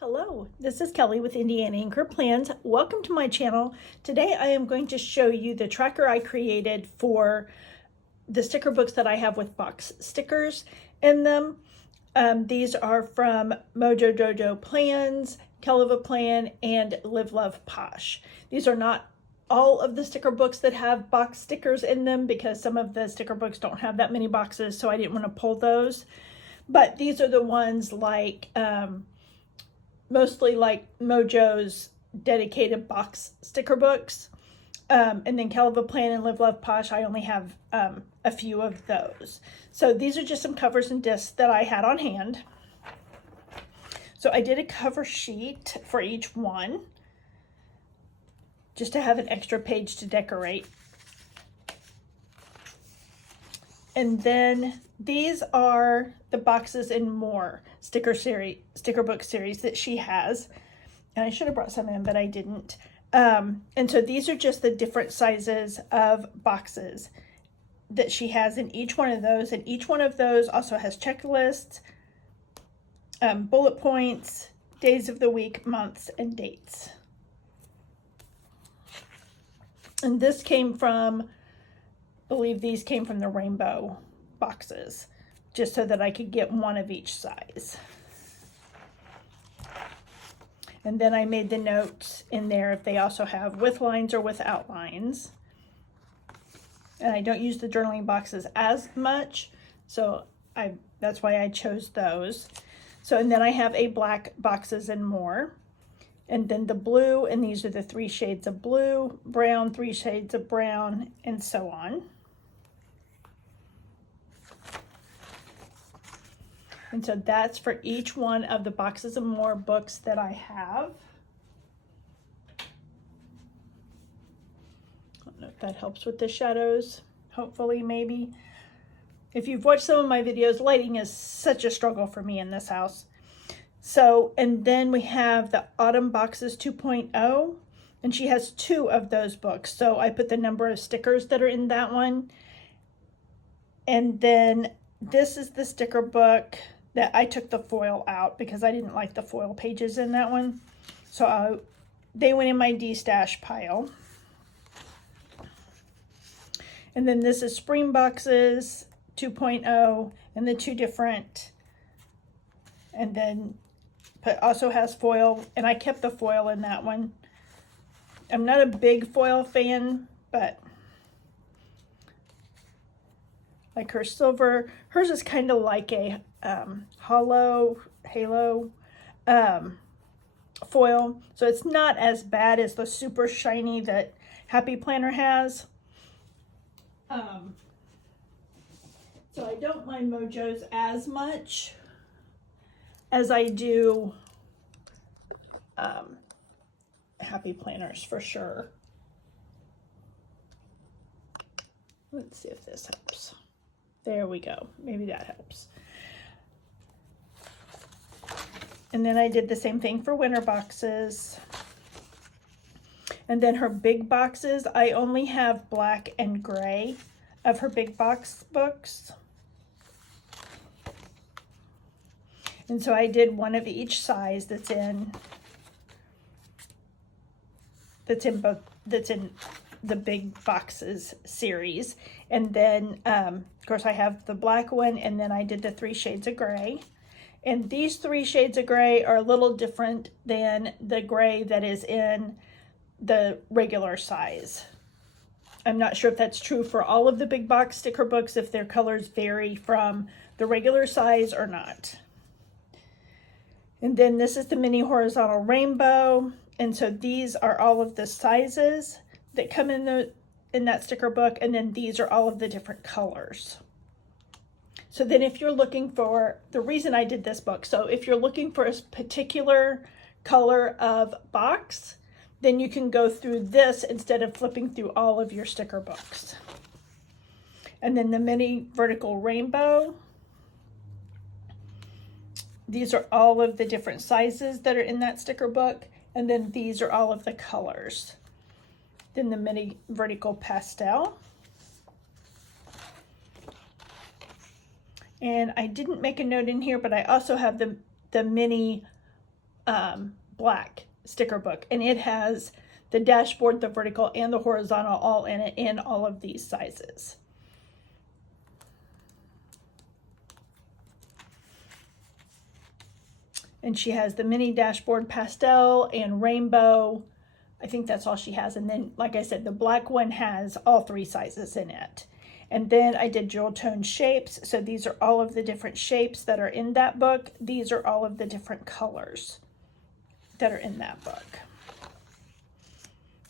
Hello, this is Kelly with Indiana Inker Plans. Welcome to my channel. Today I am going to show you the tracker I created for the sticker books that I have with box stickers in them. These are from Mojo Dojo Plans, Kelliva Plan, and Live Love Posh. These are not all of the sticker books that have box stickers in them because some of the sticker books don't have that many boxes, so I didn't want to pull those. But these are the ones like mostly like Mojo's dedicated box sticker books. And then Kelliva Plan and Live Love Posh, I only have a few of those. So these are just some covers and discs that I had on hand. So I did a cover sheet for each one, just to have an extra page to decorate. And then these are the Boxes and More sticker book series that she has. And I should have brought some in, but I didn't. And so these are just the different sizes of boxes that she has in each one of those. And each one of those also has checklists, bullet points, days of the week, months, and dates. And this came from, I believe these came from the rainbow boxes, just so that I could get one of each size. And then I made the notes in there if they also have with lines or without lines. And I don't use the journaling boxes as much, so that's why I chose those. So, and then I have a black Boxes and More. And then the blue, and these are the 3 shades of blue, brown, 3 shades of brown, and so on. And so that's for each one of the Boxes and More books that I have. I don't know if that helps with the shadows. Hopefully, maybe. If you've watched some of my videos, lighting is such a struggle for me in this house. So, and then we have the Autumn Boxes 2.0, and she has 2 of those books. So I put the number of stickers that are in that one. And then this is the sticker book that I took the foil out because I didn't like the foil pages in that one. So they went in my D-stash pile. And then this is Spring Boxes 2.0 and the 2 different, and then also has foil, and I kept the foil in that one. I'm not a big foil fan, but like her silver, hers is kind of like a halo foil, so it's not as bad as the super shiny that Happy Planner has. So I don't mind Mojo's as much as I do Happy Planners for sure. Let's see if this helps. There we go. Maybe that helps. And then I did the same thing for Winter Boxes. And then her big boxes, I only have black and gray of her big box books. And so I did one of each size that's in the big boxes series. And then of course I have the black one, and then I did the 3 shades of gray. And these 3 shades of gray are a little different than the gray that is in the regular size. I'm not sure if that's true for all of the big box sticker books, if their colors vary from the regular size or not. And then this is the mini horizontal rainbow. And so these are all of the sizes that come in that sticker book. And then these are all of the different colors. So then if you're looking for, the reason I did this book, so if you're looking for a particular color of box, then you can go through this instead of flipping through all of your sticker books. And then the mini vertical rainbow. These are all of the different sizes that are in that sticker book. And then these are all of the colors. Then the mini vertical pastel. And I didn't make a note in here, but I also have the mini black sticker book, and it has the dashboard, the vertical, and the horizontal all in it in all of these sizes. And she has the mini dashboard pastel and rainbow. I think that's all she has. And then, like I said, the black one has all 3 sizes in it. And then I did jewel tone shapes. So these are all of the different shapes that are in that book. These are all of the different colors that are in that book,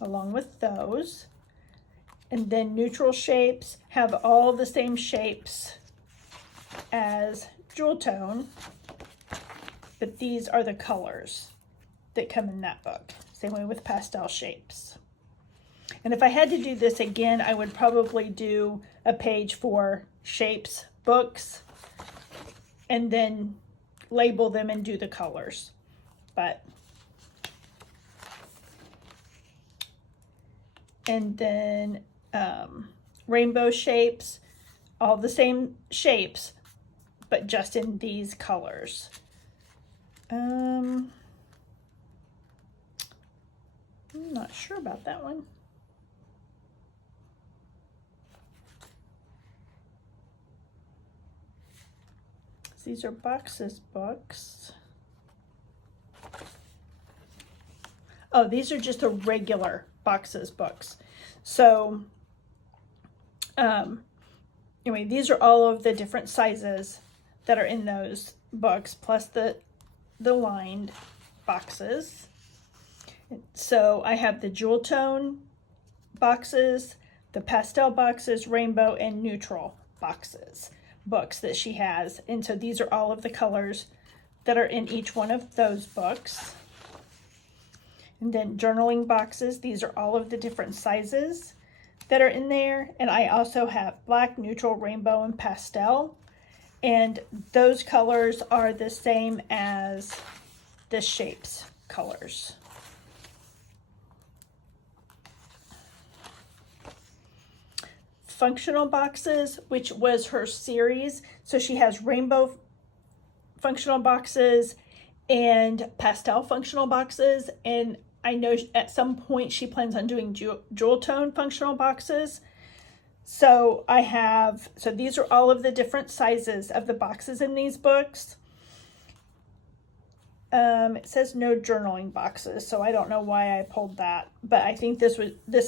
along with those. And then neutral shapes have all the same shapes as jewel tone, but these are the colors that come in that book. Same way with pastel shapes. And if I had to do this again, I would probably do a page for shapes books and then label them and do the colors. But and then rainbow shapes, all the same shapes, but just in these colors. I'm not sure about that one. These are boxes books. Oh, these are just the regular boxes books. So anyway, these are all of the different sizes that are in those books, plus the lined boxes. So I have the jewel tone boxes, the pastel boxes, rainbow, and neutral boxes books that she has. And so these are all of the colors that are in each one of those books. And then journaling boxes, these are all of the different sizes that are in there. And I also have black, neutral, rainbow, and pastel. And those colors are the same as the shapes colors. Functional boxes, which was her series. So she has rainbow functional boxes and pastel functional boxes. And I know at some point she plans on doing jewel tone functional boxes. So these are all of the different sizes of the boxes in these books. It says no journaling boxes, so I don't know why I pulled that, but I think this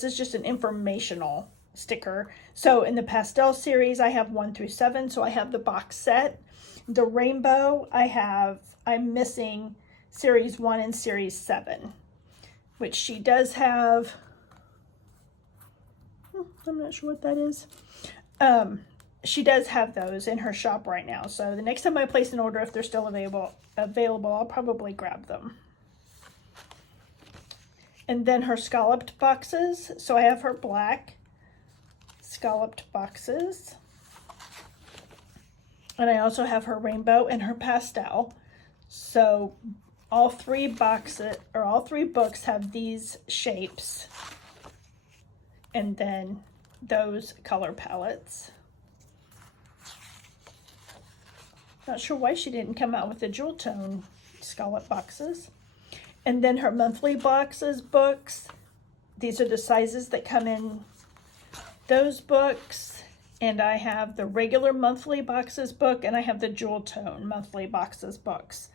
is just an informational sticker. So in the pastel series, I have 1 through 7, so I have the box set. The rainbow, I'm missing series 1 and series 7, which she does have. I'm not sure what that is. She does have those in her shop right now. So the next time I place an order, if they're still available, I'll probably grab them. And then her scalloped boxes. So I have her black scalloped boxes. And I also have her rainbow and her pastel. So all 3 books have these shapes. And then those color palettes. Not sure why she didn't come out with the jewel tone scallop boxes. And then her monthly boxes books. These are the sizes that come in those books. And I have the regular monthly boxes book, and I have the jewel tone monthly boxes books.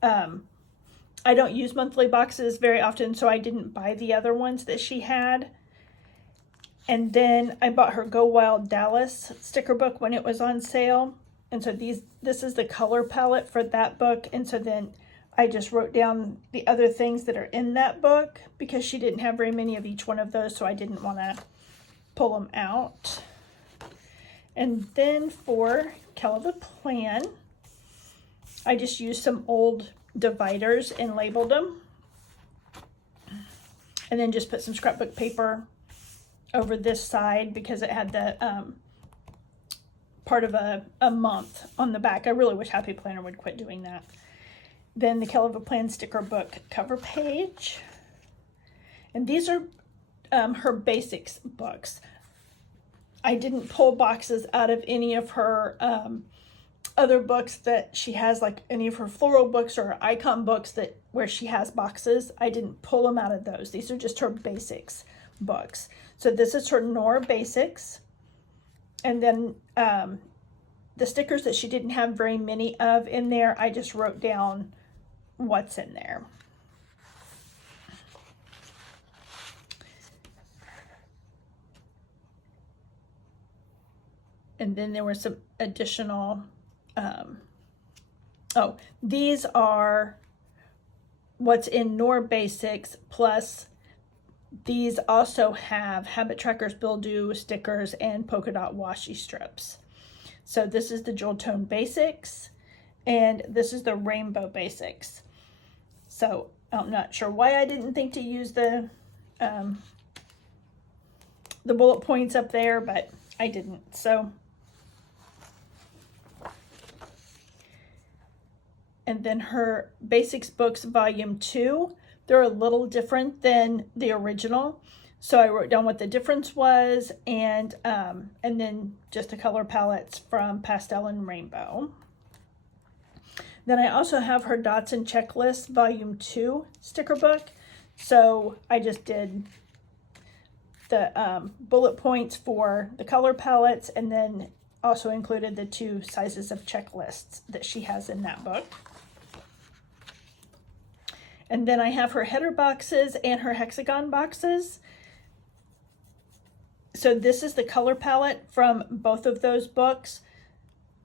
I don't use monthly boxes very often, so I didn't buy the other ones that she had. And then I bought her Go Wild Dallas sticker book when it was on sale. And so this is the color palette for that book. And so then I just wrote down the other things that are in that book because she didn't have very many of each one of those, so I didn't want to pull them out. And then for Caliber Plan, I just used some old dividers and labeled them. And then just put some scrapbook paper over this side because it had the part of a month on the back. I really wish Happy Planner would quit doing that. Then the Caliber Plan sticker book cover page. And these are her basics books. I didn't pull boxes out of any of her other books that she has, like any of her floral books or icon books that where she has boxes, I didn't pull them out of those. These are just her basics books. So this is her Nora Basics. And then the stickers that she didn't have very many of in there, I just wrote down what's in there. And then there were some additional, oh, these are what's in Nora Basics, plus these also have Habit Trackers, Bill Do stickers, and polka dot washi strips. So this is the Jewel Tone Basics, and this is the Rainbow Basics. So I'm not sure why I didn't think to use the bullet points up there, but I didn't. So, and then her Basics Books Volume 2, they're a little different than the original. So I wrote down what the difference was, and then just the color palettes from Pastel and Rainbow. Then I also have her Dots and Checklist Volume 2 sticker book. So I just did the bullet points for the color palettes, and then also included the 2 sizes of checklists that she has in that book. And then I have her header boxes and her hexagon boxes. So this is the color palette from both of those books.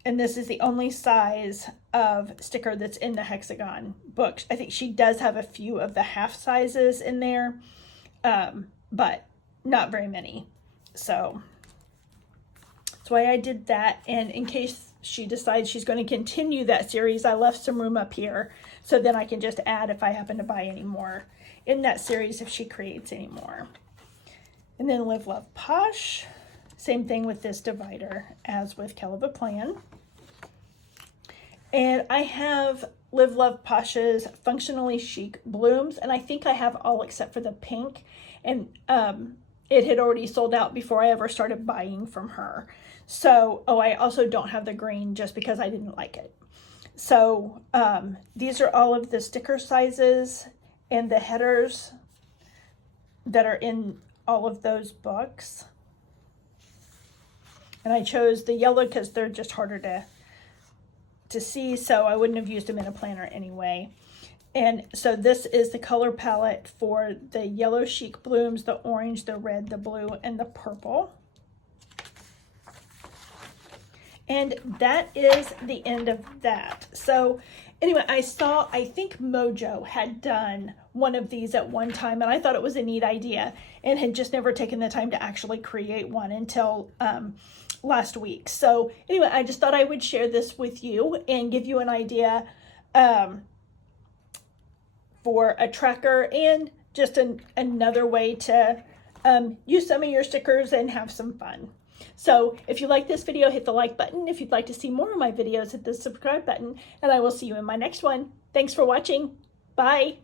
And this is the only size of sticker that's in the hexagon book. I think she does have a few of the half sizes in there, but not very many. So that's why I did that. And in case she decides she's going to continue that series, I left some room up here so then I can just add if I happen to buy any more in that series if she creates any more. And then Live, Love, Posh. Same thing with this divider as with Kell of a Plan. And I have Live, Love, Posh's Functionally Chic Blooms, and I think I have all except for the pink. And it had already sold out before I ever started buying from her. So, oh, I also don't have the green just because I didn't like it. So these are all of the sticker sizes and the headers that are in all of those books. And I chose the yellow because they're just harder to see, so I wouldn't have used them in a planner anyway. And so this is the color palette for the yellow chic blooms, the orange, the red, the blue, and the purple. And that is the end of that. So anyway, I think Mojo had done one of these at one time, and I thought it was a neat idea and had just never taken the time to actually create one until last week. So anyway, I just thought I would share this with you and give you an idea for a tracker and just another way to use some of your stickers and have some fun. So if you like this video, hit the like button. If you'd like to see more of my videos, hit the subscribe button, and I will see you in my next one. Thanks for watching. Bye.